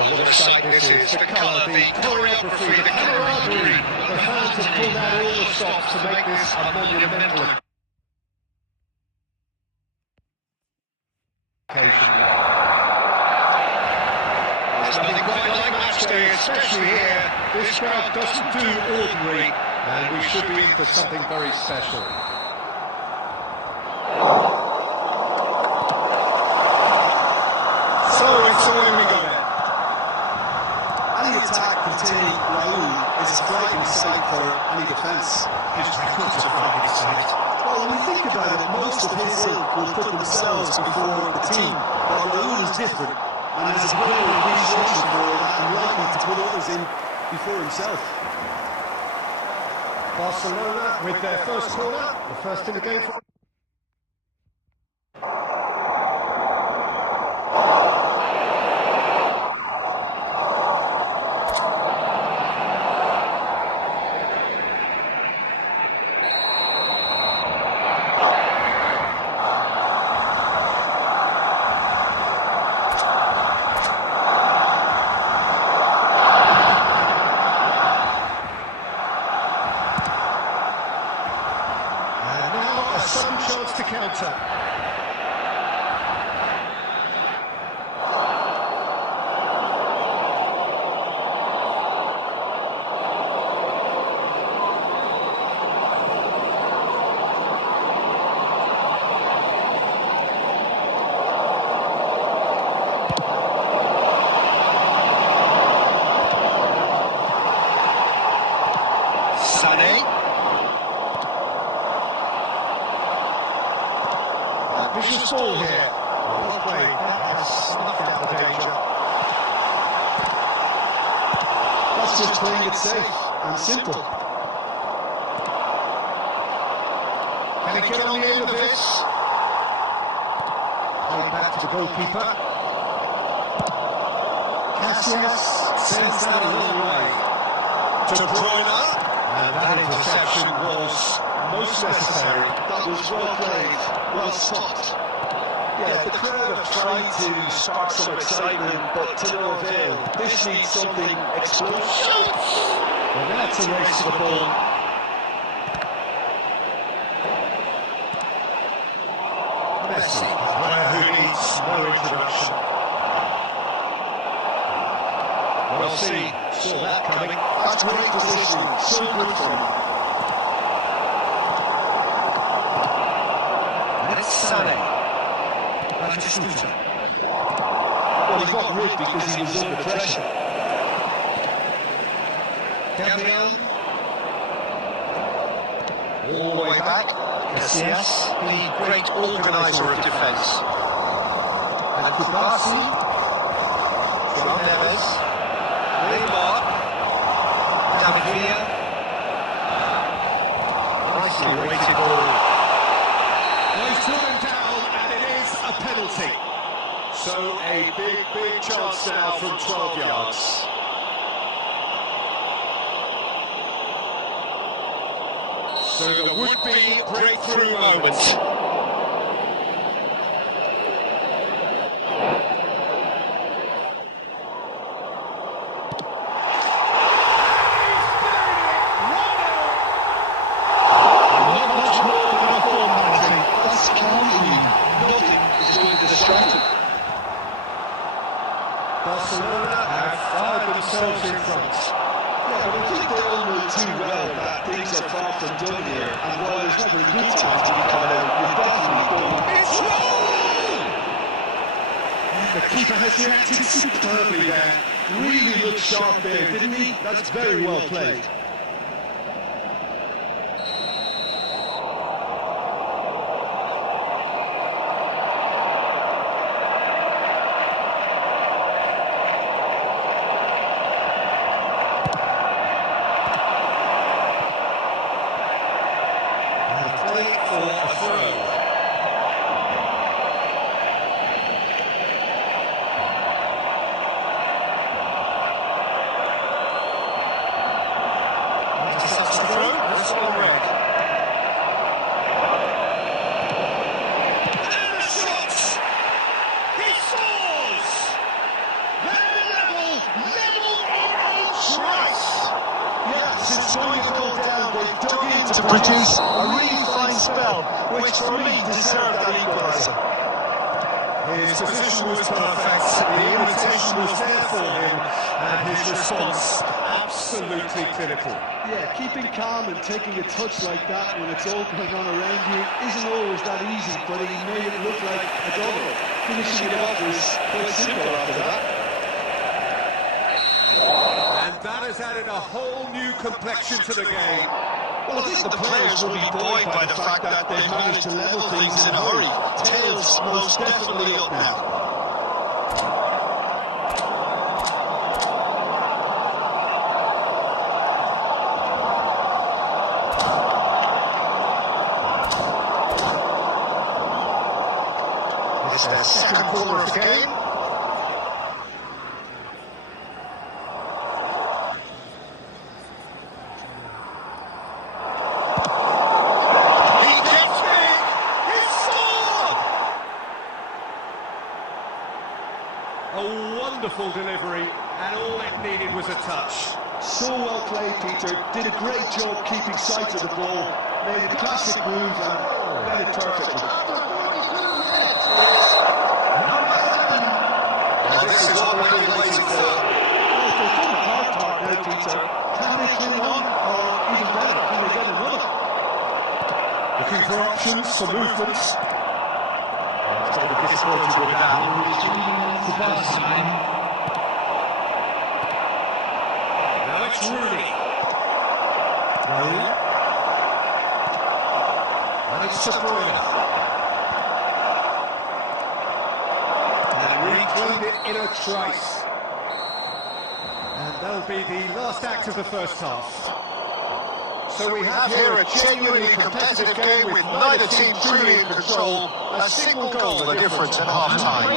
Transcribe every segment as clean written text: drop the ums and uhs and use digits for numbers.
Oh, what a sight this is. The colour, the choreography, the camaraderie. The fans have pulled out all the stops to make this a monumental occasion. There's nothing quite like match day, especially here. This crowd doesn't do ordinary, and we should be in for something very special. So it's away we go then. Any attack containing Raoul is a frightening sight for any defence. His record's a frightening sight. Well, when we think about it, most of his ilk will put themselves before the team. But Raoul is different, and has a greater appreciation for that and likely to put others in before himself. Barcelona with their first corner, the first in the game for... Some chance to counter. Vicious ball here. Well played. That has snuffed out the danger. That's just playing it safe and simple. Can he get on the end of this? Play back to the goalkeeper. Casillas sends that a long way. De Bruyne. And that interception was most necessary. That was well played, well stopped. Yeah, the crowd have tried to spark some excitement, but to no avail. This needs something explosive. And that's a race to the ball. Messi, a player who needs no introduction. Well, saw that coming. That's great positioning, so good for him. Sané. Well, he got rid because he was under pressure. Gabriel. All the way back. Casillas, the great organiser of defence. And Kubasi. João Neves. Neymar. David Villa. Nicely weighted ball. He's driven down, and it is a penalty. So a big chance now from 12 yards. So there would be breakthrough moment. Barcelona have fired themselves in front. Yeah, but I think they all know too well that things are far from done here, and while there's never a good time to be caught out, you've definitely done. It's wrong! The keeper has reacted superbly there. Really looked sharp there, didn't he? That's very well played. going to go down. They dug in to produce a really fine spell, which for me deserved that equaliser. His position was perfect, the invitation was there for him, and his response absolutely clinical. Yeah, keeping calm and taking a touch like that when it's all going on around you isn't always that easy, but he made it look like a double. Finishing it off was quite simple after that. And that has added a whole new complexion to the game. Well, I think the players will be buoyed by the fact that they've managed to level things in a hurry. Tails most definitely up now. It's their second corner of the game. A wonderful delivery, and all it needed was a touch. So well played, Peter. Did a great job keeping sight of the ball. Made a classic move and read it perfectly. This is what we've been waiting for. Well, they've done the hard part now, Peter. Can they cling on, or even better, can they get another? Looking for options, for movements. Probably disappointed with that. Now it's Rooney. And it's De Bruyne. And reclaimed it in a trice. And that'll be the last act of the first half. So we have here a genuinely competitive game with neither team truly in control. A single goal the difference at half-time.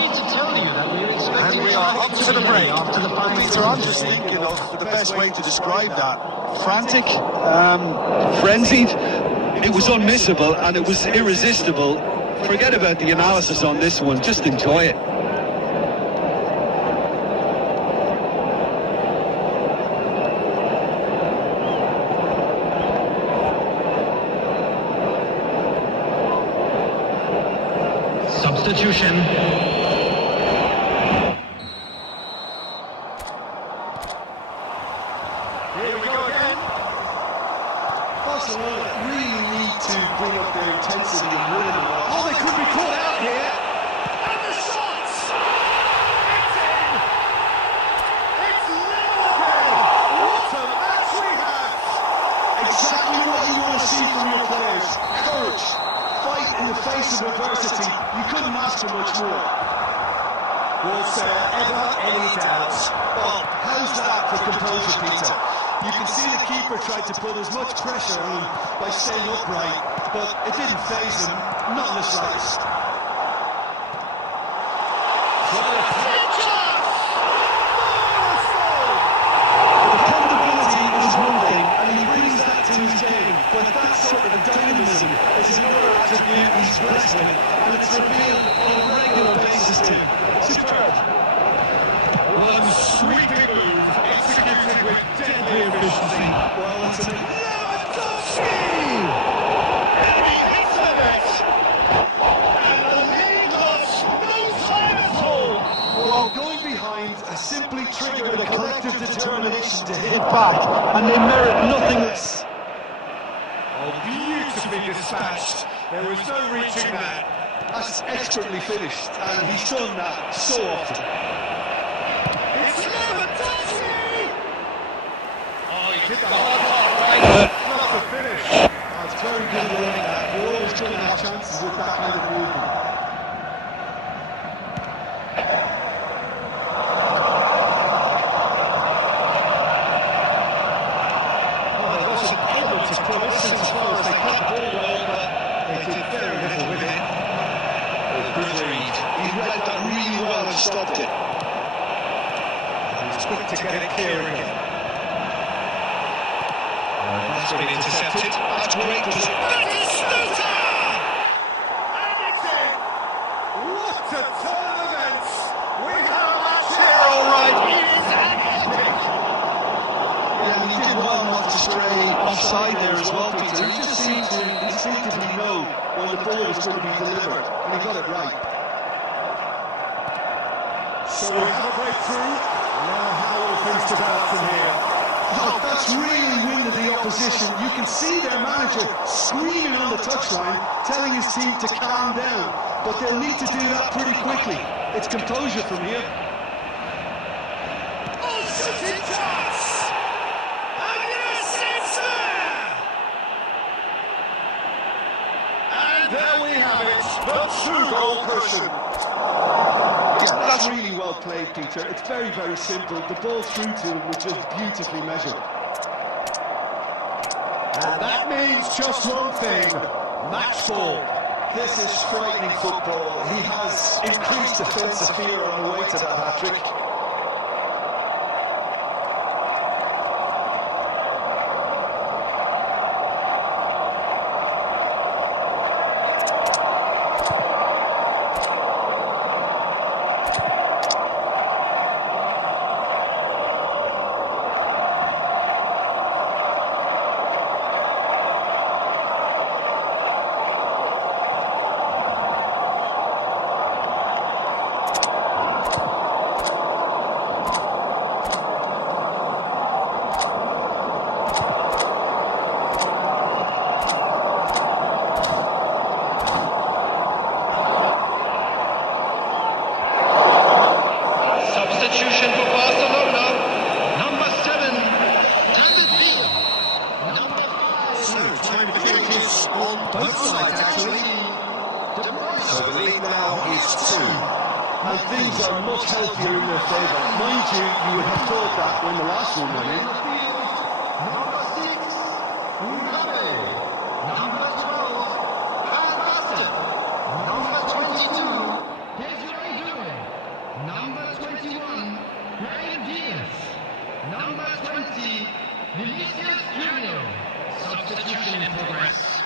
And we are up to the break. Peter, I'm just thinking of the best way to describe that. Frantic, frenzied, it was unmissable and it was irresistible. Forget about the analysis on this one, just enjoy it. Substitution. Here we go again. Barcelona really need to bring up their intensity and winning the ball. Oh, they could be caught out here. And the shots! It's in! It's level again! What a match we have! Exactly what you want to see from your players. Courage. Fight in the face of adversity. You couldn't ask for much more. Was there ever any doubt? Well, how's that for composure, Peter? You can see the keeper tried to put as much pressure on him by staying upright, but it didn't faze him, not in the slightest. Dependability is one thing, and he brings that to his game, but that sort of dynamism is another attribute he's blessed with, and it's revealed on a regular basis too. Superb. One sweeping move, executed with deadly efficiency. Well, it's an Lewandowski! He hits the net! And the lead lost no time at all! Well, going behind has simply triggered a collective determination to hit back, and they merit nothing less. Oh, beautifully dispatched. There was no reaching that. That's expertly finished, and he's done that so often. It's Lewandowski! Oh, he did the hard part, right? Not the finish. Oh, it's very good running that. You're always going to have chances with that kind of movement. Well, there wasn't able to put us in as far as they cut the ball well, but they did very little with it. Good read. He read that really well and stopped it. He's quick to get it clear again. That's been intercepted. That's great. That is Stuta! And it's in! What a turn of events! We have a match here, all right. It is an epic! Yeah, he did well not to stray was going to be delivered, and he got it right. So we have a breakthrough. Now how will things develop from here? Oh, that's really winded the opposition. You can see their manager screaming on the touchline, telling his team to calm down. But they'll need to do that pretty quickly. It's composure from here. Oh, shooting chance! And yes, it's there! And there we have it, the two-goal cushion. That's really well played, Peter. It's very, very simple. The ball through to him was just beautifully measured. And that means just one thing, match ball. This is frightening football. He has increased defensive fear on the way to that hat-trick. Both sides, actually. So the lead now is 2. And things are much healthier in their favour. Mind you, you would have thought that when the last one went in. Number 6, Mugabe. Number 12, Hassan. Number 22, Desiree Due. Number 21, Brian Diaz. Number 20, Vinicius Junior. Substitution in progress.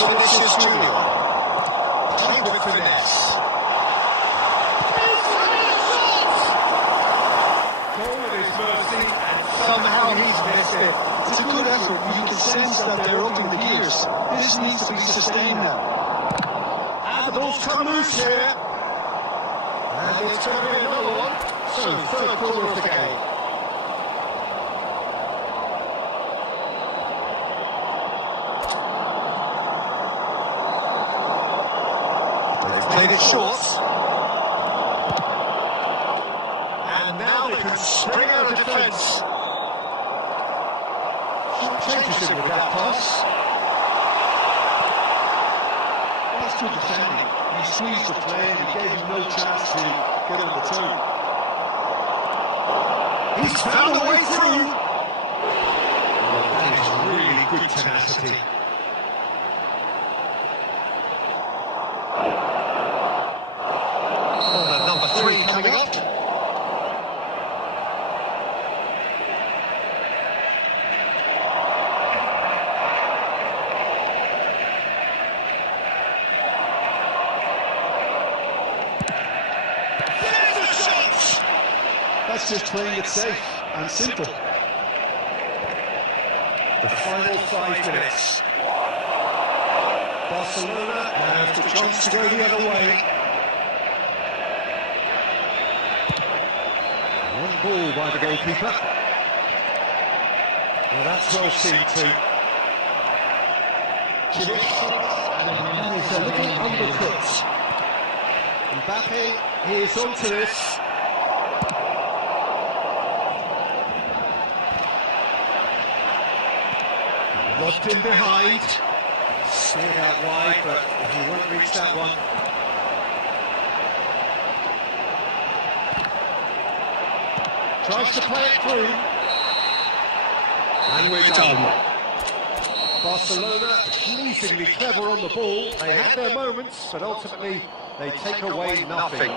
Vinicius Junior. Played with finesse. Goal at his mercy, and somehow he's missed it. It's a good effort. You can sense that they're up in the gears. This needs to be sustained now. And the ball's come loose here. And it's going to be another one. So, third quarter of the game. Played it short. And now they can spring out of defence. Changes him with that pass. Well, that's good defending. He squeezed the play and he gave him no chance to get on the turn. He's found a way through. Oh, that is really good tenacity. Number 3 coming up. There's the shot! That's just playing it safe and simple. The final 5 minutes. Barcelona have the chance to go the other way. One ball by the goalkeeper. Well, that's well seen too. Kimmich, and it's a little undercut. Mbappe is onto this. Lobbed in behind. Steered out wide, but he won't reach that one. Tries to play it through. And we're done. Barcelona pleasingly clever on the ball. They had their moments, but ultimately they take away nothing.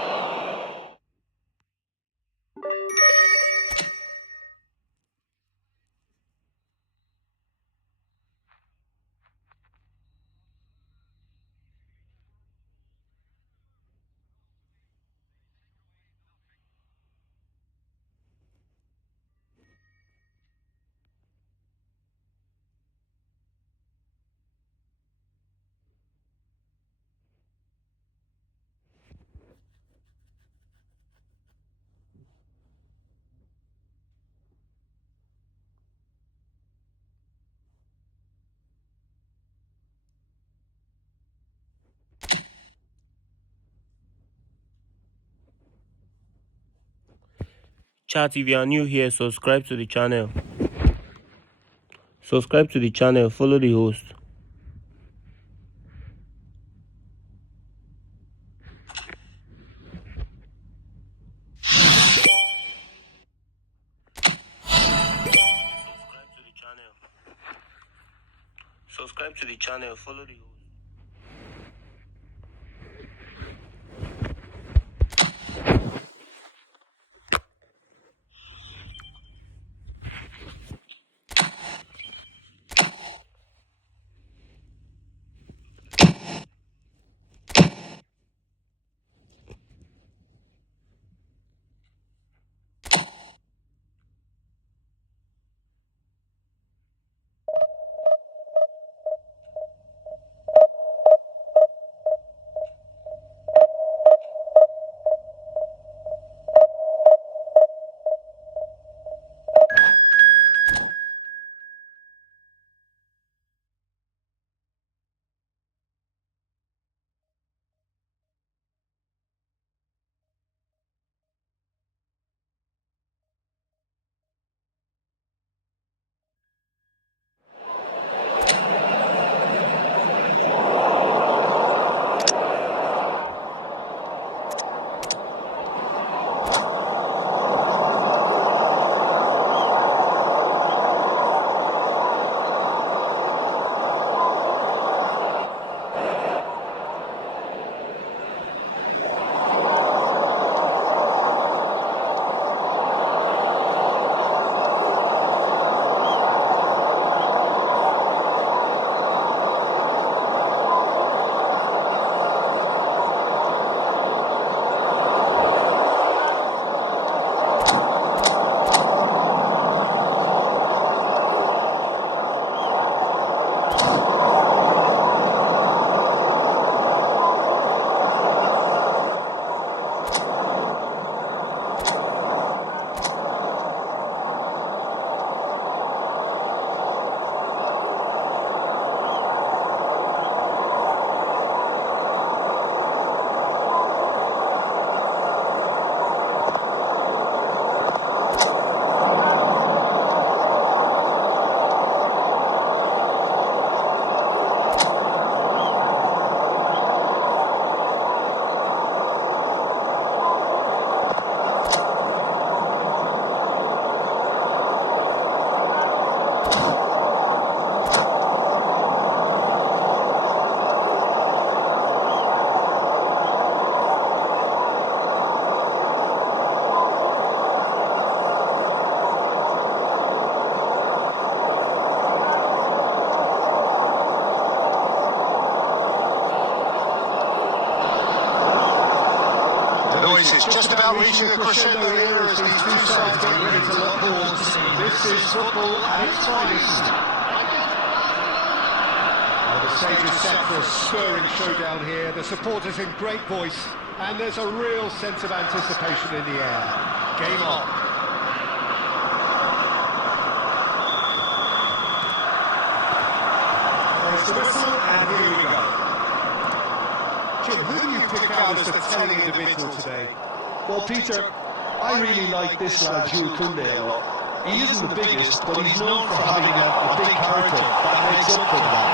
Chat, if you are new here, subscribe to the channel. Subscribe to the channel, follow the host. Subscribe to the channel, follow the host. It's just about reaching a crescendo here as these two sides get ready to lock horns. This is football at its finest. Well, the stage is set for a stirring showdown here. The supporters in great voice, and there's a real sense of anticipation in the air. Game on. There's the whistle, and here we go. Jim, who do you pick out as the telling individual today? Well, Peter, I really like this lad, Jules Koundé, a lot. He isn't the biggest, but he's known for having a big character that makes makes up for that.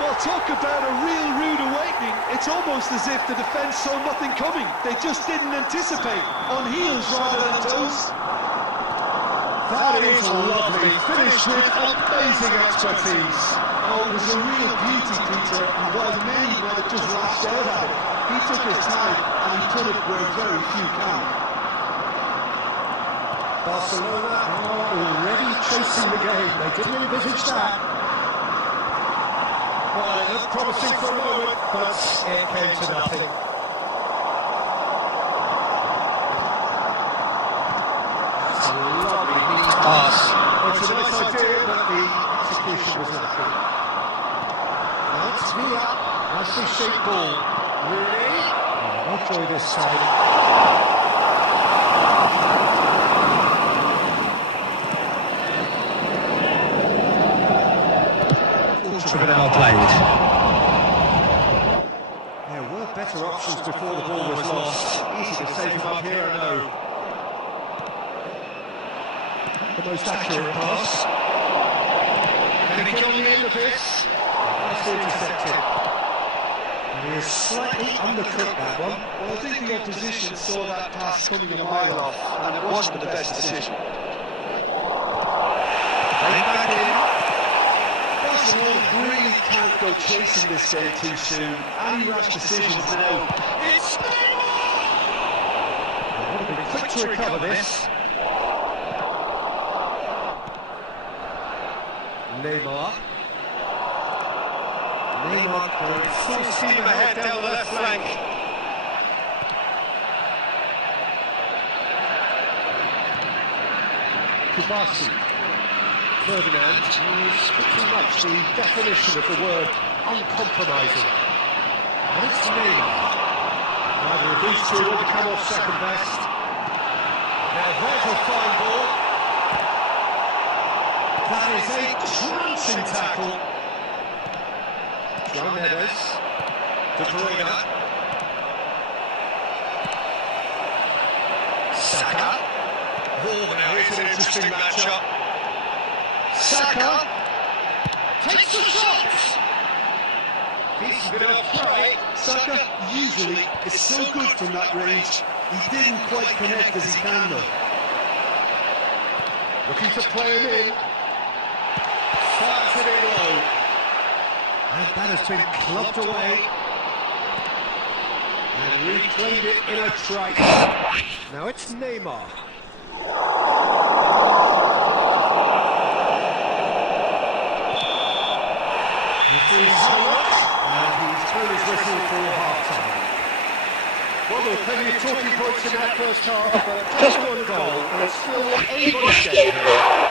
Well, talk about a real rude awakening. It's almost as if the defence saw nothing coming. They just didn't anticipate. On heels rather than toes. That is lovely, finished with amazing expertise. Oh, it was a real beauty, Peter, and while many might have just lashed out at it, he took his time and he put it where very few can. Barcelona are already chasing the game. They didn't envisage that. Well, it looked promising for a moment, but it came to nothing. That's a lovely neat pass. It's a nice idea, but the execution was lacking. Now it's Villa. Nicely shaped ball. Rooney. No joy this time. There were better options before the ball was lost. Easy to save him up here, I know. The most accurate pass. Can he get on the end of this? Nicely intercepted. And he is slightly undercooked that one. Well, I think the opposition saw that pass coming a mile off, and it wasn't the best decision. Back in. Barcelona really can't go chasing this game too soon. Any rash decisions now. It's Neymar! Would have been quick to recover this. Neymar going full steam ahead down the left flank. Kubasi. Ferdinand is pretty much the definition of the word uncompromising. And it's Neymar. Neither of these two will become off second best. Now there's a fine ball. That is a trouncing tackle. João Neves. De Bruyne. Saka. Oh, now here's an interesting matchup. Saka takes the shot. He's been off play. Saka usually is so good from that range. He didn't quite connect as he can though. Looking to play him in. Fires it in low. And that has been clubbed away. And reclaimed it in a trice. Now it's Neymar. And he's thrown his whistle for half-time. Well, there were plenty of talking points in that first half, but just one goal, and it's still anybody's game here.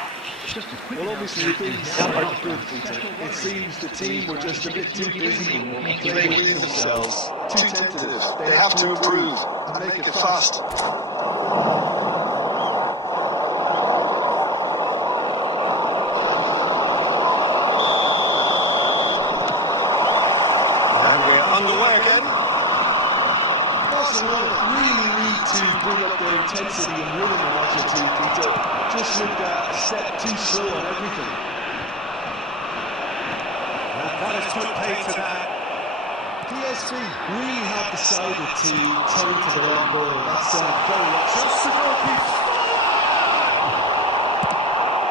Well, obviously things aren't good, Peter. It seems the team were just a bit too busy playing within themselves, too tentative. They have to improve and make it fast. Intensity and rhythm in Argentina, Peter. Just looked at a step too slow on everything. And that has put pay to that. PSV really have decided to turn to their own ball. That's very much. Just the goalkeeper.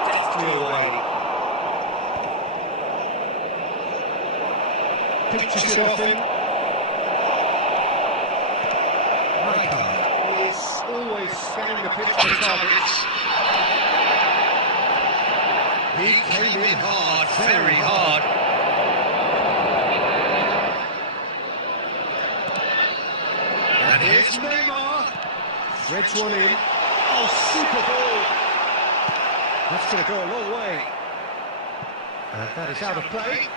Deftly away. Pictures it off him. Always scanning the pitch for targets. He came in hard, very hard. And here's Neymar. Threads one in. Oh, super ball. That's going to go a long way. And that is out of play.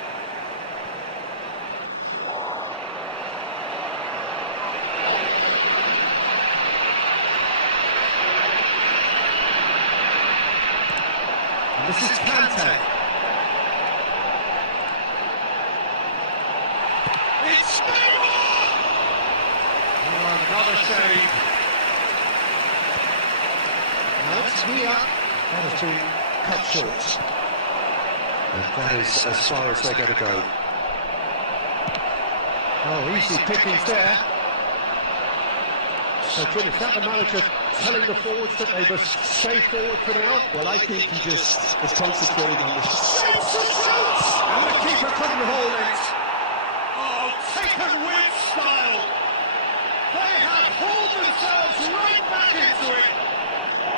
This is Kante. It's Neymar! Oh, another save. Now it's Villa. That has been cut short. And that is as far as they're going to go. Oh, easy pickings there. So Jim, is that the manager telling the forwards that they must stay forward for now? Well, I think he just is concentrating on this. And the keeper couldn't hold it. Oh, taken with style. They have hauled themselves right back into it.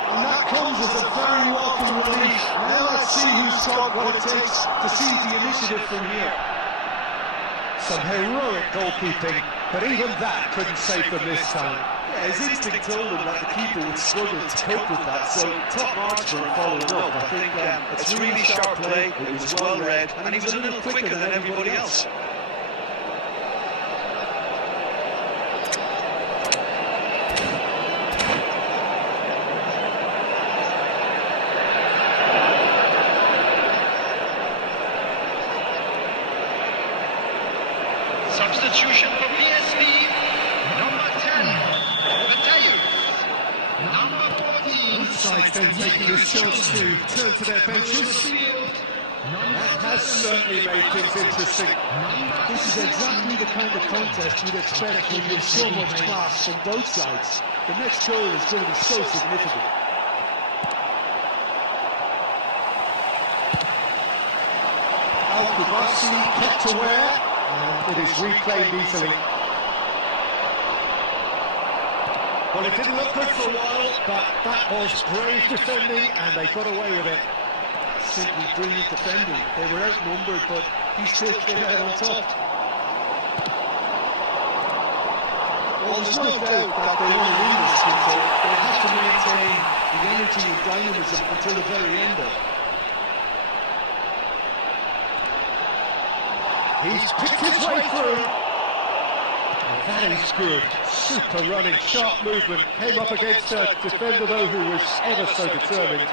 And that comes as a very welcome relief. Now let's see who's got what it takes to seize the initiative from here. Some heroic goalkeeping, but even that couldn't save them this time. Yeah, his instinct told him that the keeper would struggle to cope with that, so top marks for him following up. I think it's really sharp play, it was well read, and he was a little quicker than everybody else. Substitution for PSV, number 10, Matthews. Number 14, Both sides then taking this chance to turn to their benches. That has certainly made things interesting. This is exactly the kind of contest you'd expect when you've so much class from both sides. The next goal is going to be so significant. Al-Kubasi kept aware, and it is reclaimed easily. Well, it didn't look good for a while, but that was brave defending, and they got away with it. Simply brilliant defending. They were outnumbered, but he still came out on top. Well, there's no doubt that they want to win this game, so they have to maintain the energy and dynamism until the very end of it. He's picked his way through. And that is good. Super running, sharp movement. Came up against a defender, though, who was ever so determined.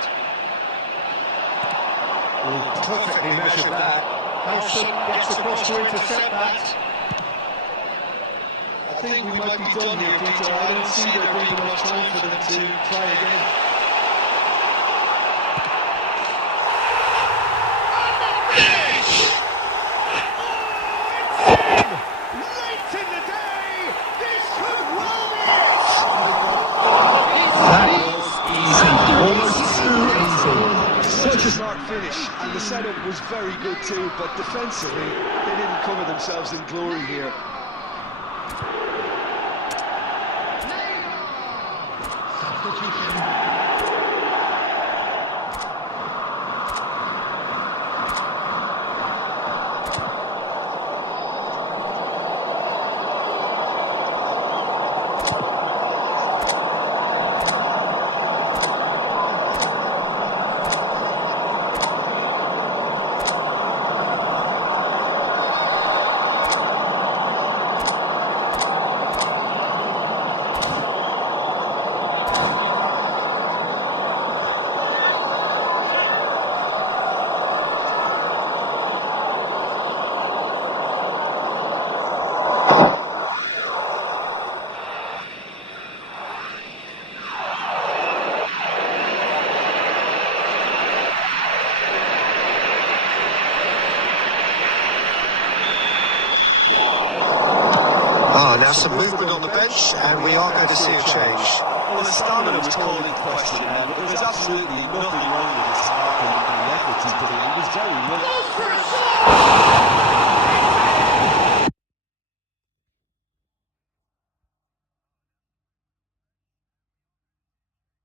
Oh, perfectly measured that. Halson gets across to intercept that. I think we might be done here, Peter. I don't see there being enough time for them to try again. Late in the day, this could well be it. Such a smart finish, and the setup was very good too, but defensively, they didn't cover themselves in glory here. substitution. Now some movement on the bench, and we are going to see a change. Well, the stamina was called in question, but there was absolutely nothing wrong with his heart and the effort he put in. He was very